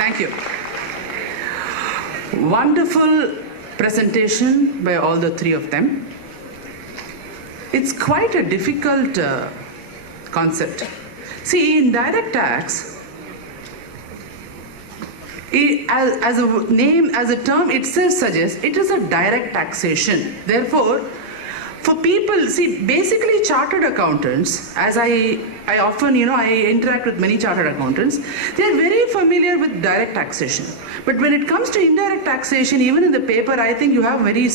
Thank you. Wonderful presentation by all the three of them. It's quite a difficult concept. See, in direct tax, as a term itself suggests, it is a direct taxation. Therefore, for people, see, basically chartered accountants, as I often, I interact with many chartered accountants, they are very familiar with direct taxation. But when it comes to indirect taxation, even in the paper, I think you have a very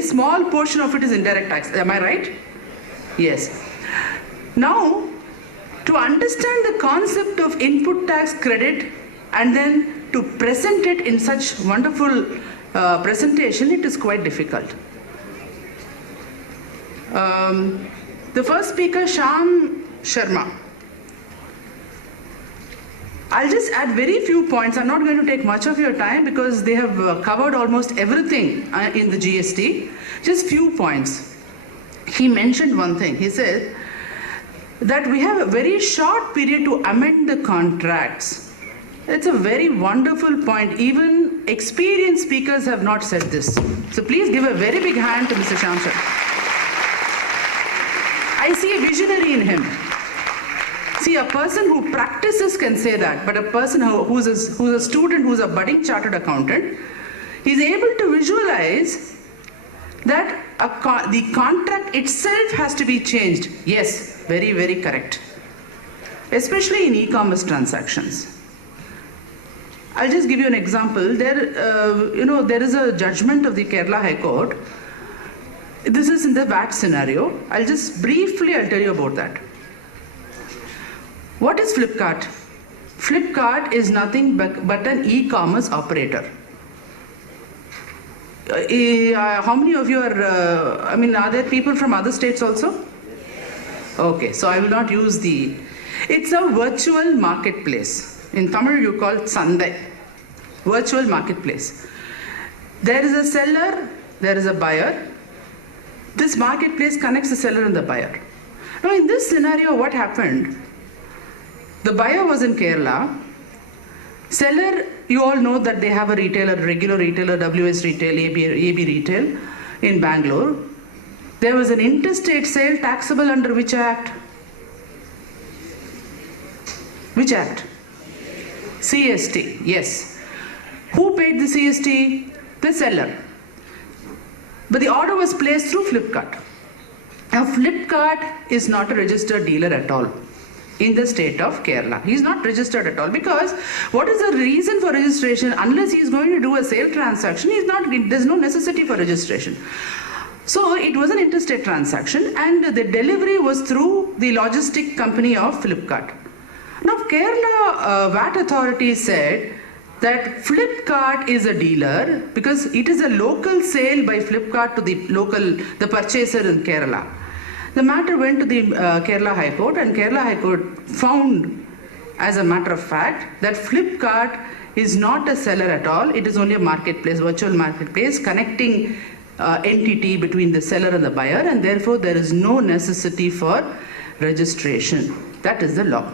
small portion of it is indirect tax. Am I right? Yes. Now, to understand the concept of input tax credit and then to present it in such wonderful presentation, it is quite difficult. The first speaker, Shyam Sharma. I'll just add very few points. I'm not going to take much of your time because they have covered almost everything in the GST. Just few points. He mentioned one thing. He said that we have a very short period to amend the contracts. It's a very wonderful point. Even experienced speakers have not said this. So please give a very big hand to Mr. Shyam Sharma. I see a visionary in him. See, a person who practices can say that, but a person who's a student, who's a budding chartered accountant, he's able to visualize that the contract itself has to be changed. Yes, very, very correct. Especially in e-commerce transactions. I'll just give you an example. There is a judgment of the Kerala High Court. This is in the VAT scenario. I'll tell you about that. What is Flipkart? Flipkart is nothing but an e-commerce operator. How many of you are, are there people from other states also? Okay, so I will not use it's a virtual marketplace. In Tamil you call it Sandai. Virtual marketplace. There is a seller, there is a buyer. This marketplace connects the seller and the buyer. Now in this scenario, what happened? The buyer was in Kerala. Seller, you all know that they have a retailer, regular retailer, WS Retail, AB Retail in Bangalore. There was an interstate sale taxable under which act? Which act? CST, yes. Who paid the CST? The seller. But the order was placed through Flipkart. Now Flipkart is not a registered dealer at all in the state of Kerala. He is not registered at all because what is the reason for registration? Unless he is going to do a sale transaction, there's no necessity for registration. So it was an interstate transaction and the delivery was through the logistic company of Flipkart. Now Kerala VAT authority said that Flipkart is a dealer because it is a local sale by Flipkart to the purchaser in Kerala. The matter went to the Kerala High Court and Kerala High Court found, as a matter of fact, that Flipkart is not a seller at all. It is only a marketplace, virtual marketplace, connecting entity between the seller and the buyer, and therefore there is no necessity for registration. That is the law,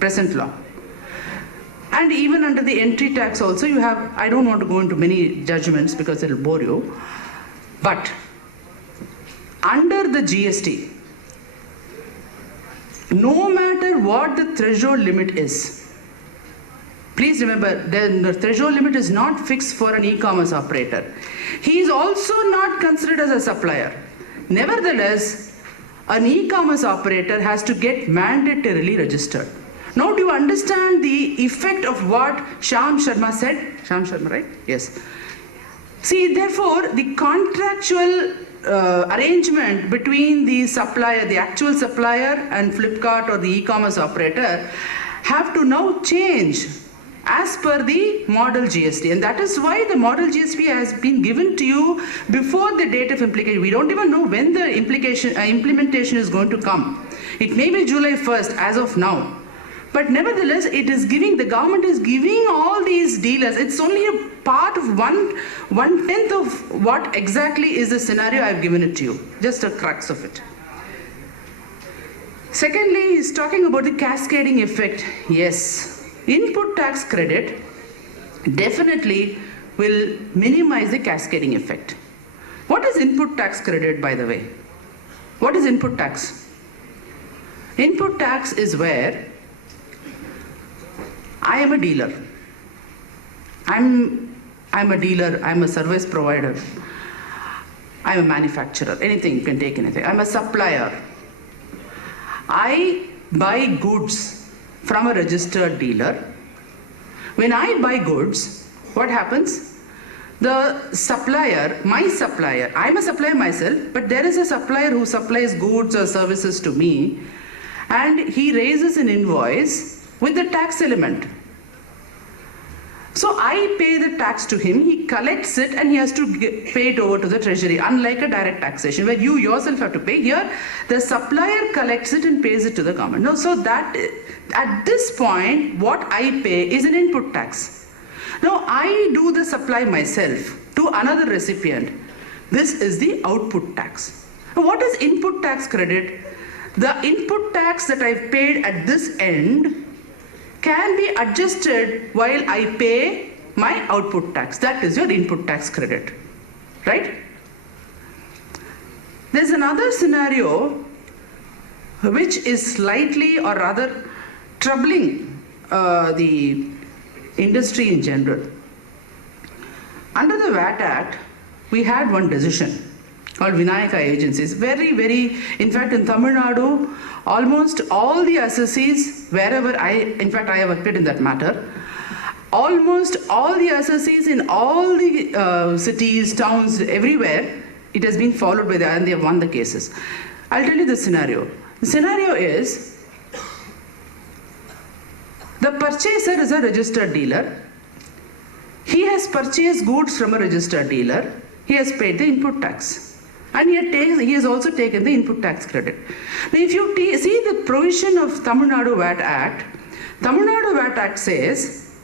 present law. And even under the entry tax also you have, I don't want to go into many judgments because it will bore you, but under the GST, no matter what the threshold limit is, please remember the threshold limit is not fixed for an e-commerce operator. He is also not considered as a supplier. Nevertheless, an e-commerce operator has to get mandatorily registered. Now do you understand the effect of what Shyam Sharma said? Shyam Sharma, right? Yes. See, therefore, the contractual arrangement between the supplier, the actual supplier and Flipkart or the e-commerce operator have to now change as per the model GST. And that is why the model GST has been given to you before the date of implication. We don't even know when the implementation is going to come. It may be July 1st as of now. But nevertheless, the government is giving all these dealers, it's only a part of one-tenth of what exactly is the scenario I've given it to you. Just a crux of it. Secondly, he's talking about the cascading effect. Yes. input tax credit definitely will minimize the cascading effect. What is input tax credit, by the way? What is input tax? Input tax is where I am a dealer. I'm a dealer, I'm a service provider, I'm a manufacturer, anything, you can take anything. I'm a supplier. I buy goods from a registered dealer. When I buy goods, what happens? The supplier, my supplier, I'm a supplier myself, but there is a supplier who supplies goods or services to me, and he raises an invoice with the tax element. So I pay the tax to him, he collects it, and he has to pay it over to the treasury, unlike a direct taxation where you yourself have to pay. Here, the supplier collects it and pays it to the government. Now, so that at this point, what I pay is an input tax. Now, I do the supply myself to another recipient. This is the output tax. Now, what is input tax credit? The input tax that I've paid at this end can be adjusted while I pay my output tax. That is your input tax credit, right? There's another scenario which is slightly or rather troubling the industry in general. Under the VAT Act, we had one decision called Vinayaka agencies. In fact, in Tamil Nadu, almost all the assessees, wherever in fact I have appeared in that matter, almost all the assessees in all the cities, towns, everywhere, it has been followed by and they have won the cases. I'll tell you the scenario. The scenario is, the purchaser is a registered dealer. He has purchased goods from a registered dealer. He has paid the input tax. And he has also taken the input tax credit. Now, if you see the provision of Tamil Nadu VAT Act, Tamil Nadu VAT Act says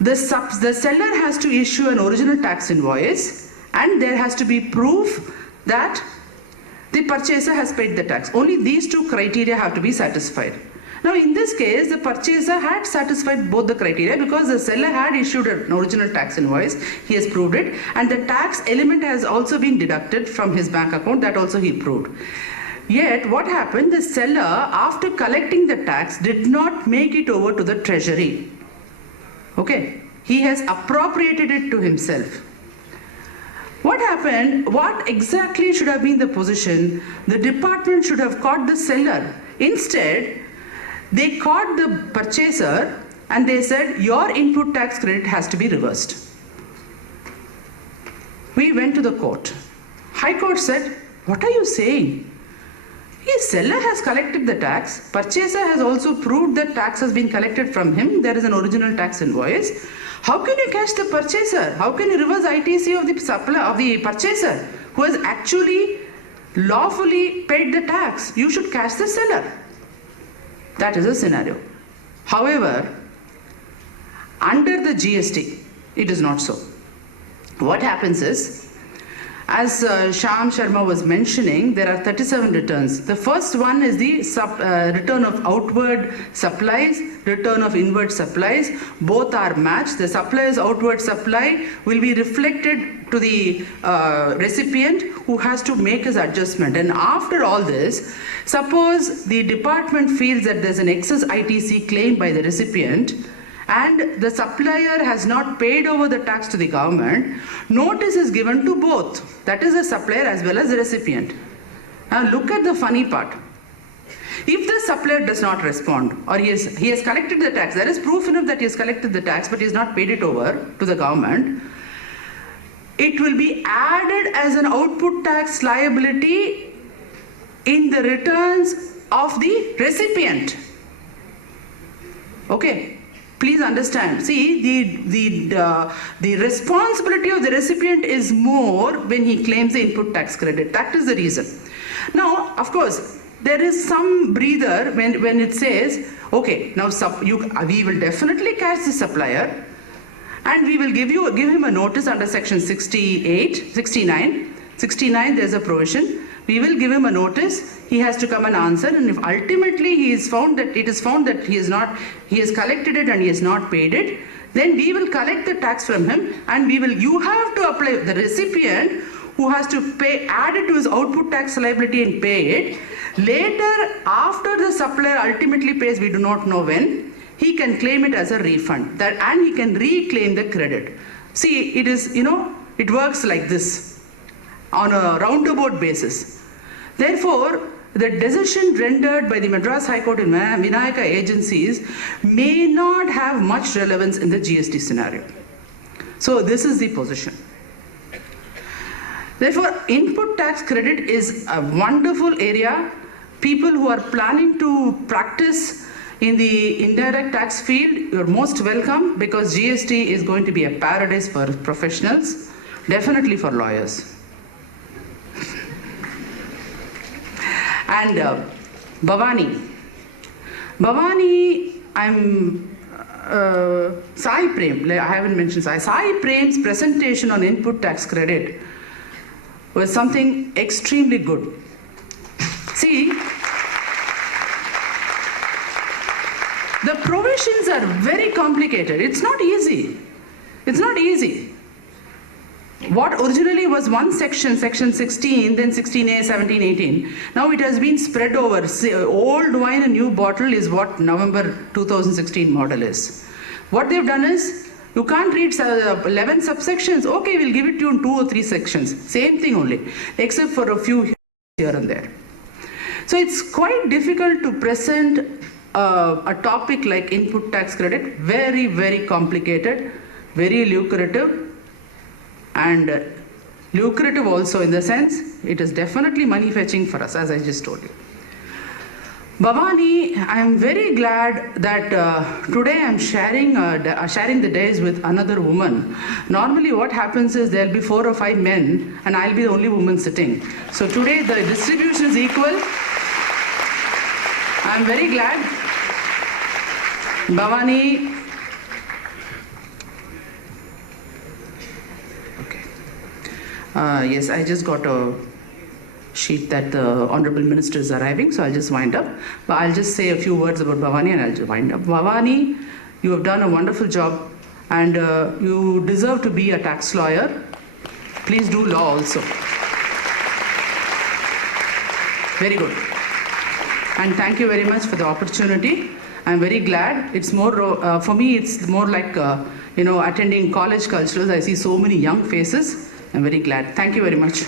the seller has to issue an original tax invoice and there has to be proof that the purchaser has paid the tax. Only these two criteria have to be satisfied. Now, in this case, the purchaser had satisfied both the criteria because the seller had issued an original tax invoice, he has proved it, and the tax element has also been deducted from his bank account, that also he proved. Yet, what happened? The seller, after collecting the tax, did not make it over to the treasury. Okay? He has appropriated it to himself. What happened? What exactly should have been the position? The department should have caught the seller. Instead, they caught the purchaser and they said, your input tax credit has to be reversed. We went to the court. High Court said, what are you saying? His seller has collected the tax. Purchaser has also proved that tax has been collected from him. There is an original tax invoice. How can you catch the purchaser? How can you reverse ITC of the supplier, of the purchaser who has actually lawfully paid the tax? You should catch the seller. That is a scenario. However, under the GST, it is not so. What happens is, as Shyam Sharma was mentioning, there are 37 returns. The first one is the return of outward supplies, return of inward supplies. Both are matched. The supplier's outward supply will be reflected to the recipient who has to make his adjustment. And after all this, suppose the department feels that there's an excess ITC claimed by the recipient and the supplier has not paid over the tax to the government, notice is given to both. That is the supplier as well as the recipient. Now look at the funny part. If the supplier does not respond or he has collected the tax, there is proof enough that he has collected the tax but he has not paid it over to the government, it will be added as an output tax liability in the returns of the recipient. Okay? Please understand. See, the responsibility of the recipient is more when he claims the input tax credit. That is the reason. Now, of course, there is some breather when it says, okay, now we will definitely catch the supplier and we will give him a notice under section 69. 69, there's a provision. We will give him a notice. he has to come and answer, and if ultimately he is found that it is found that he has collected it and he has not paid it, then we will collect the tax from him, and you have to apply, the recipient who has to pay, add it to his output tax liability and pay it. Later, after the supplier ultimately pays, we do not know when, he can claim it as a refund, and he can reclaim the credit. See, it is, it works like this on a roundabout basis. Therefore, the decision rendered by the Madras High Court in Vinayaka agencies may not have much relevance in the GST scenario. So this is the position. Therefore, input tax credit is a wonderful area. People who are planning to practice in the indirect tax field, you're most welcome, because GST is going to be a paradise for professionals, definitely for lawyers. And Bhavani, I'm Sai Prem, I haven't mentioned Sai Prem's presentation on input tax credit was something extremely good. See, the provisions are very complicated. It's not easy. It's not easy. What originally was one section, section 16, then 16A, 17, 18, now it has been spread over. Old wine, a new bottle is what November 2016 model is. What they've done is, you can't read 11 subsections. Okay, we'll give it to you in 2 or 3 sections. Same thing only, except for a few here and there. So it's quite difficult to present a topic like input tax credit. Very, very complicated, very lucrative, and lucrative also in the sense it is definitely money fetching for us, as I just told you. Bhavani, I am very glad that today I am sharing the days with another woman. Normally what happens is there will be 4 or 5 men and I will be the only woman sitting. So today the distribution is equal. I am very glad. Bhavani, yes, I just got a sheet that the Honorable Minister is arriving, so I'll just wind up. But I'll just say a few words about Bhavani and I'll just wind up. Bhavani, you have done a wonderful job and you deserve to be a tax lawyer. Please do law also. Very good. And thank you very much for the opportunity. I'm very glad. It's more, for me, it's more like, attending college culturals. I see so many young faces. I'm very glad. Thank you very much.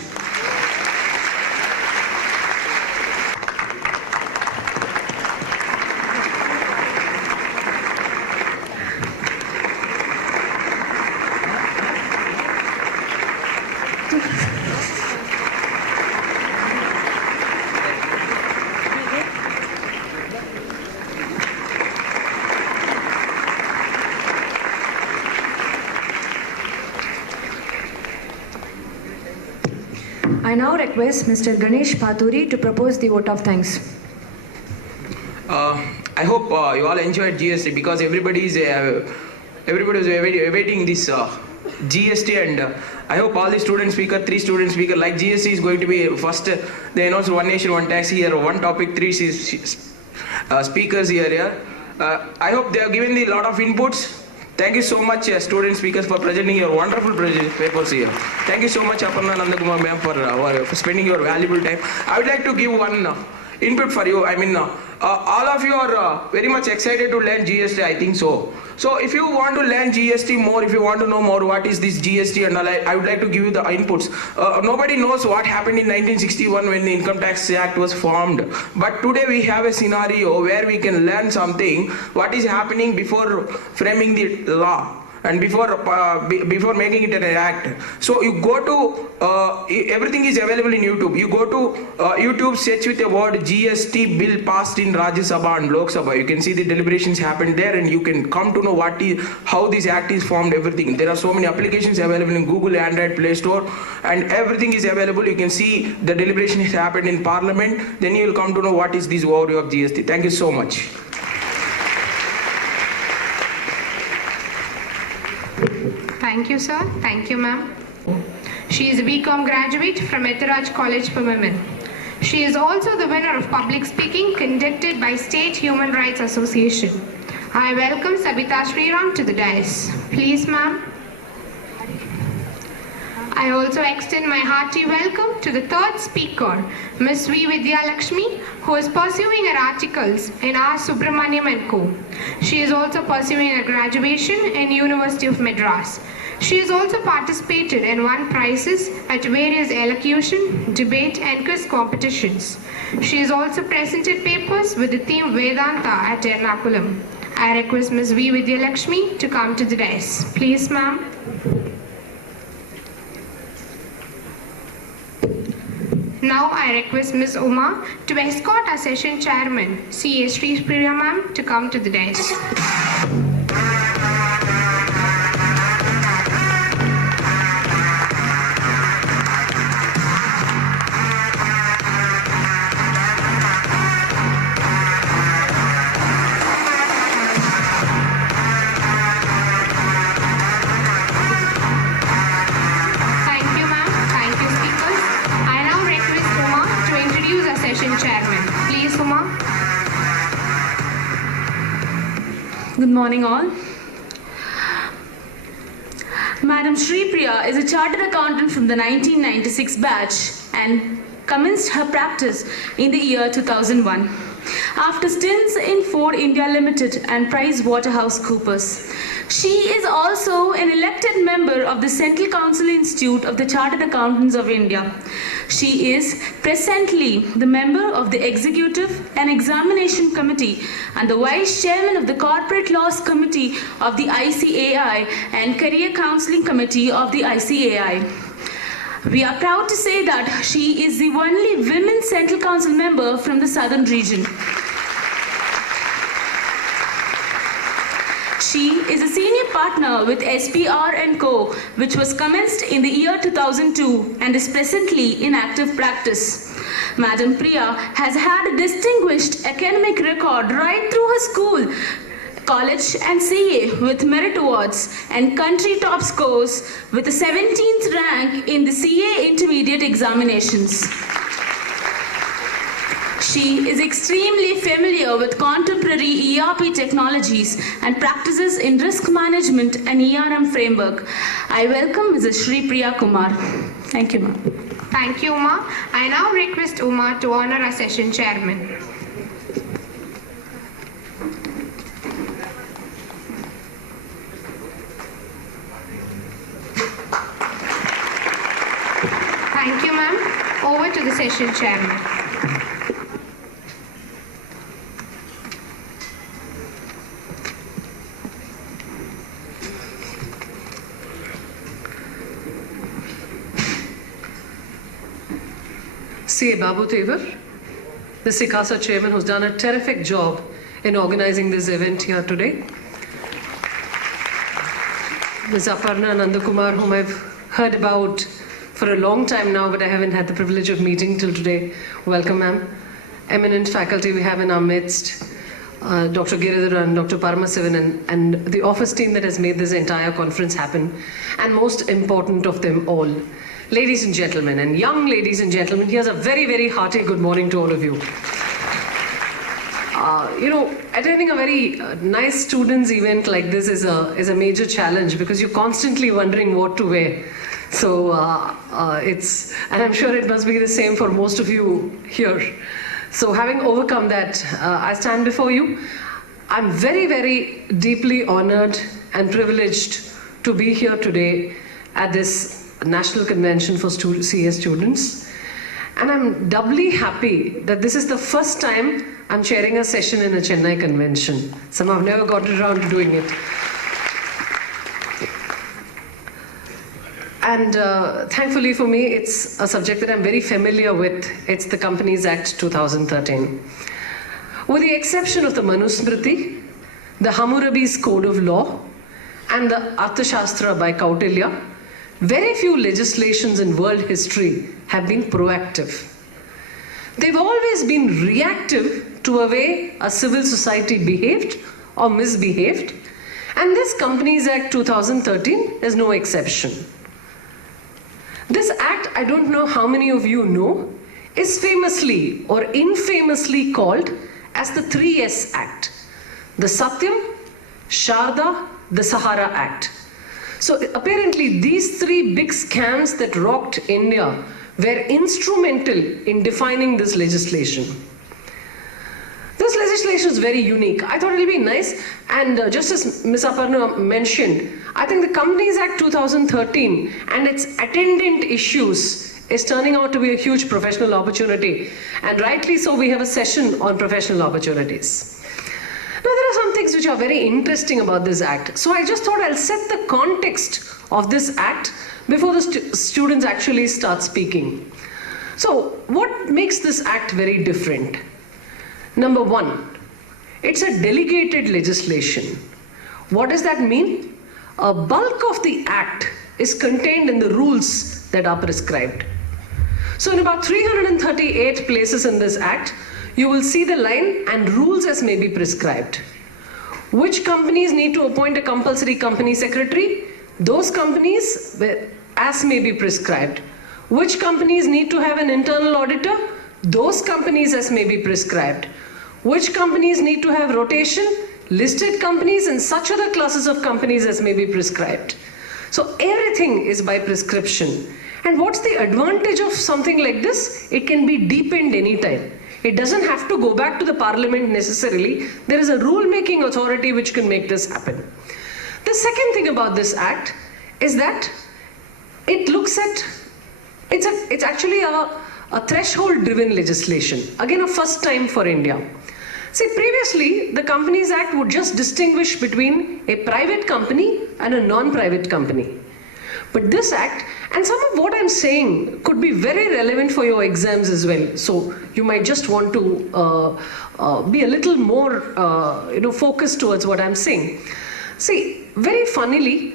I now request Mr. Ganesh Pathuri to propose the vote of thanks. I hope you all enjoyed GST because everybody is awaiting this GST, and I hope all the student speaker, 3 student speaker, like GST is going to be first. They announced one nation, one tax here, one topic, 3 speakers here. I hope they have given a lot of inputs. Thank you so much, student speakers, for presenting your wonderful papers here. Thank you so much, Aparna Nandakumar ma'am, for spending your valuable time. I would like to give one input for you. I mean, all of you are very much excited to learn GST, I think so. So if you want to learn GST more, if you want to know more what is this GST and all, I would like to give you the inputs. Nobody knows what happened in 1961 when the Income Tax Act was formed. But today we have a scenario where we can learn something, what is happening before framing the law and before making it an act. So you go to, everything is available in YouTube. You go to YouTube, search with the word GST bill passed in Rajya Sabha and Lok Sabha. You can see the deliberations happened there and you can come to know how this act is formed, everything. There are so many applications available in Google, Android, Play Store, and everything is available. You can see the deliberation has happened in Parliament. Then you will come to know what is this overview of GST. Thank you so much. Thank you, sir. Thank you, ma'am. She is a BCom graduate from Etharaj College for Women. She is also the winner of public speaking conducted by State Human Rights Association. I welcome Sabita Sriram to the dais. Please, ma'am. I also extend my hearty welcome to the third speaker, Ms. V. Vidya Lakshmi, who is pursuing her articles in R. Subramaniam & Co. She is also pursuing her graduation in University of Madras. She has also participated and won prizes at various elocution, debate and quiz competitions. She has also presented papers with the theme Vedanta at Ernakulam. I request Ms. V. Vidya Lakshmi to come to the dais. Please, ma'am. Now I request Ms. Uma to escort our session chairman, C.A. Shrishti ma'am, to come to the dais. Good morning all. Madam Shri Priya is a chartered accountant from the 1996 batch and commenced her practice in the year 2001. After stints in Ford India Limited and PricewaterhouseCoopers, she is also an elected member of the Central Council Institute of the Chartered Accountants of India. She is presently the member of the Executive and Examination Committee and the Vice Chairman of the Corporate Laws Committee of the ICAI and Career Counseling Committee of the ICAI. We are proud to say that she is the only women Central Council member from the Southern region. She is a senior partner with SPR & Co., which was commenced in the year 2002 and is presently in active practice. Madam Priya has had a distinguished academic record right through her school, college and CA with merit awards and country top scores with a 17th rank in the CA intermediate examinations. She is extremely familiar with contemporary ERP technologies and practices in risk management and ERM framework. I welcome Mrs. Shri Priya Kumar. Thank you, ma'am. Thank you, Uma. I now request Uma to honor our session chairman. Thank you, ma'am. Over to the session chairman. C.A. Babu Tevar, the SICASA chairman, who's done a terrific job in organizing this event here today. Ms. Aparna Nandakumar, whom I've heard about for a long time now, but I haven't had the privilege of meeting till today. Welcome, ma'am. Eminent faculty we have in our midst, Dr. Giridharan, Dr. Paramasivan, and the office team that has made this entire conference happen. And most important of them all, ladies and gentlemen, and young ladies and gentlemen, here's a very, very hearty good morning to all of you. Attending a very nice students' event like this is a major challenge because you're constantly wondering what to wear. So and I'm sure it must be the same for most of you here. So having overcome that, I stand before you. I'm very, very deeply honored and privileged to be here today at this National Convention for CA students. And I'm doubly happy that this is the first time I'm chairing a session in a Chennai convention. Somehow I've never gotten around to doing it. And thankfully for me, it's a subject that I'm very familiar with. It's the Companies Act 2013. With the exception of the Manusmriti, the Hammurabi's Code of Law, and the Arthashastra by Kautilya, very few legislations in world history have been proactive. They've always been reactive to a way a civil society behaved or misbehaved, and this Companies Act 2013 is no exception. This act, I don't know how many of you know, is famously or infamously called as the 3S Act. The Satyam, Sharda, the Sahara Act. So apparently these three big scams that rocked India were instrumental in defining this legislation. This legislation is very unique. I thought it would be nice, and just as Ms. Aparna mentioned, I think the Companies Act 2013 and its attendant issues is turning out to be a huge professional opportunity, and rightly so. We have a session on professional opportunities. Now there are some things which are very interesting about this act. So I just thought I'll set the context of this act before the students actually start speaking. So what makes this act very different? Number one, it's a delegated legislation. What does that mean? A bulk of the act is contained in the rules that are prescribed. So in about 338 places in this act, you will see the line "and rules as may be prescribed." Which companies need to appoint a compulsory company secretary? Those companies as may be prescribed. Which companies need to have an internal auditor? Those companies as may be prescribed. Which companies need to have rotation? Listed companies and such other classes of companies as may be prescribed. So everything is by prescription. And what's the advantage of something like this? It can be deepened anytime. It doesn't have to go back to the parliament necessarily. There is a rule-making authority which can make this happen. The second thing about this act is that it looks at, it's actually a threshold-driven legislation. Again, a first time for India. See, previously, the Companies Act would just distinguish between a private company and a non-private company. But this act, and some of what I'm saying could be very relevant for your exams as well. So you might just want to be a little more focused towards what I'm saying. See, very funnily,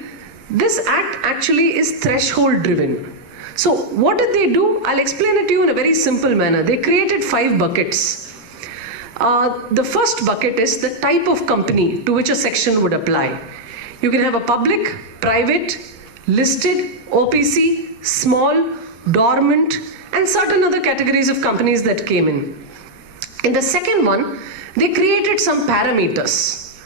this act actually is threshold driven. So what did they do? I'll explain it to you in a very simple manner. They created 5 buckets. The first bucket is the type of company to which a section would apply. You can have a public, private, listed, OPC, small, dormant, and certain other categories of companies that came in. In the second one, they created some parameters.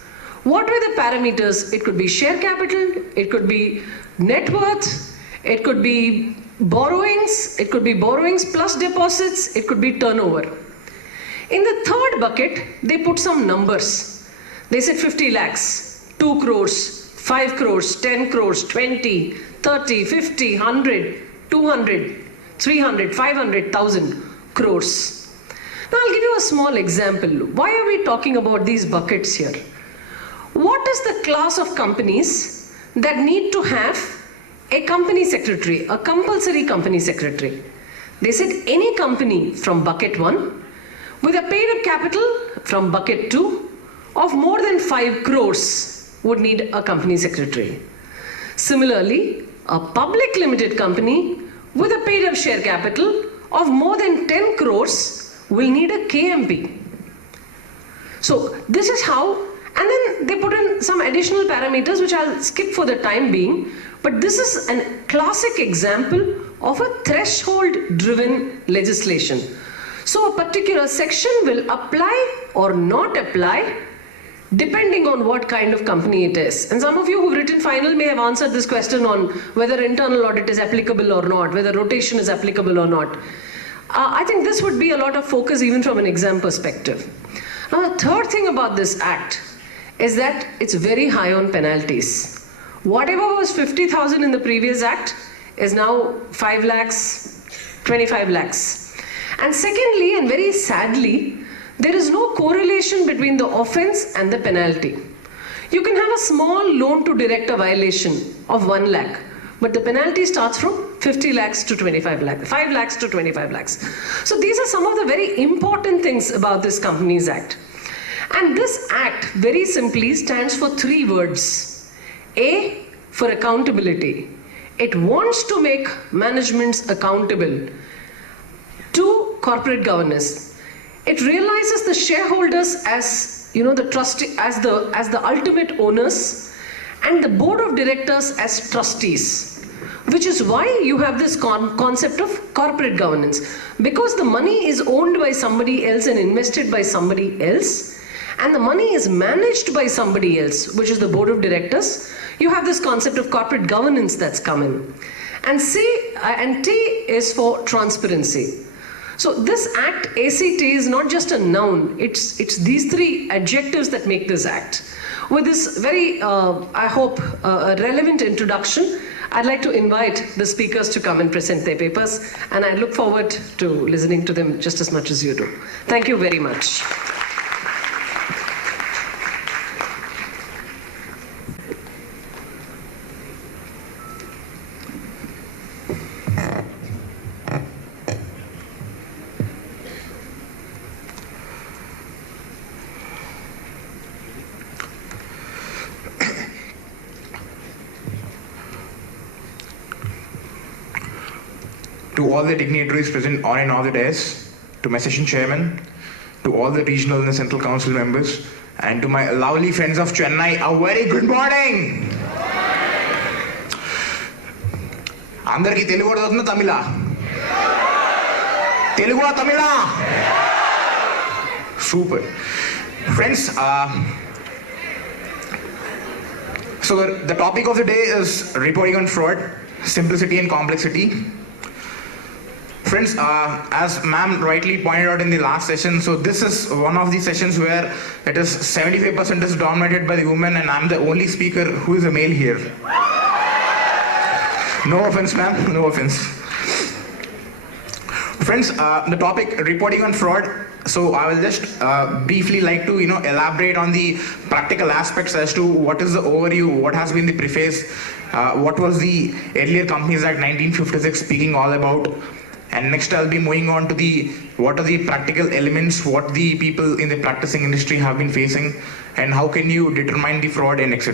What were the parameters? It could be share capital, it could be net worth, it could be borrowings plus deposits, it could be turnover. In the third bucket, they put some numbers. They said 50 lakhs, 2 crores, 5 crores, 10 crores, 20, 30, 50, 100, 200, 300, 500,000 crores. Now I'll give you a small example. Why are we talking about these buckets here? What is the class of companies that need to have a company secretary, a compulsory company secretary? They said any company from bucket 1 with a paid-up capital from bucket 2 of more than 5 crores would need a company secretary. Similarly, a public limited company with a paid-up share capital of more than 10 crores will need a KMP. So this is how, and then they put in some additional parameters which I'll skip for the time being, but this is a classic example of a threshold-driven legislation. So a particular section will apply or not apply depending on what kind of company it is. And some of you who've written final may have answered this question on whether internal audit is applicable or not, whether rotation is applicable or not. I think this would be a lot of focus even from an exam perspective. Now the third thing about this act is that it's very high on penalties. Whatever was 50,000 in the previous act is now 5 lakhs, 25 lakhs. And secondly, and very sadly, there is no correlation between the offense and the penalty. You can have a small loan to director violation of 1 lakh, but the penalty starts from 50 lakhs to 25 lakhs, 5 lakhs to 25 lakhs. So these are some of the very important things about this Companies Act. And this act very simply stands for 3 words. A, for accountability. It wants to make managements accountable. 2, corporate governance. It realizes the shareholders as, the trustee, as the ultimate owners, and the board of directors as trustees. which is why you have this concept of corporate governance. Because the money is owned by somebody else and invested by somebody else, and the money is managed by somebody else, which is the board of directors, you have this concept of corporate governance that's come in. And T is for transparency. So this act, ACT, is not just a noun, it's these three adjectives that make this act. With this very, I hope, relevant introduction, I'd like to invite the speakers to come and present their papers, and I look forward to listening to them just as much as you do. Thank you very much. To all the dignitaries present on and off the dais, to my session chairman, to all the regional and the central council members, and to my lovely friends of Chennai, a very good morning! అందరికీ తెలుగు వస్తుందా Tamil Telugu Tamil super friends so the topic of the day is reporting on fraud, simplicity and complexity. Friends, as ma'am rightly pointed out in the last session, so this is one of the sessions where it is 75% is dominated by the women, and I'm the only speaker who is a male here. No offense, ma'am, no offense. Friends, the topic reporting on fraud. So I will just briefly like to elaborate on the practical aspects as to what is the overview, what has been the preface, what was the earlier Companies Act 1956 speaking all about. And next I'll be moving on to what are the practical elements, what the people in the practicing industry have been facing, and how can you determine the fraud and etc.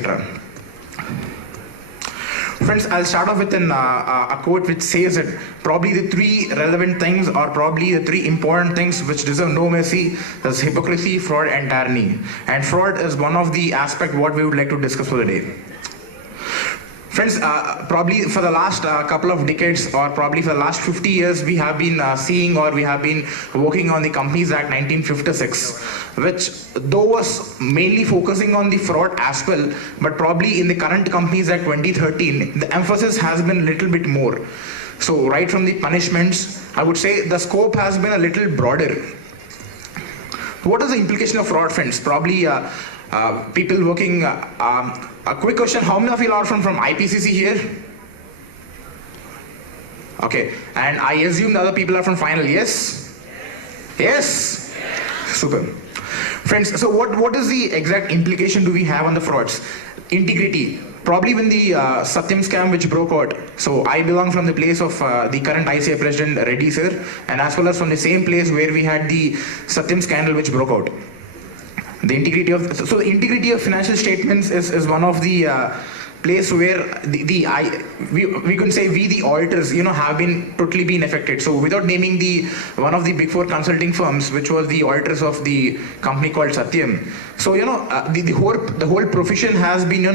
Friends, I'll start off with a quote which says that probably the three relevant things, or probably the three important things which deserve no mercy, is hypocrisy, fraud and tyranny. And fraud is one of the aspects what we would like to discuss for the day. Friends, probably for the last couple of decades, or probably for the last 50 years, we have been seeing, or we have been working on the Companies Act 1956, which though was mainly focusing on the fraud as well, but probably in the current Companies Act 2013, the emphasis has been a little bit more. So right from the punishments, I would say the scope has been a little broader. What is the implication of fraud, friends? Probably people working, a quick question, how many of you are from IPCC here? Okay, and I assume the other people are from final, yes? Yes? Super. Friends, so what is the exact implication do we have on the frauds? Integrity. Probably when the Satyam scam which broke out, so I belong from the place of the current ICA president Reddy sir, and as well as from the same place where we had the Satyam scandal which broke out. The integrity of financial statements is one of the place where we can say we the auditors have been totally been affected. So without naming one of the big four consulting firms which was the auditors of the company called Satyam, so the whole profession has been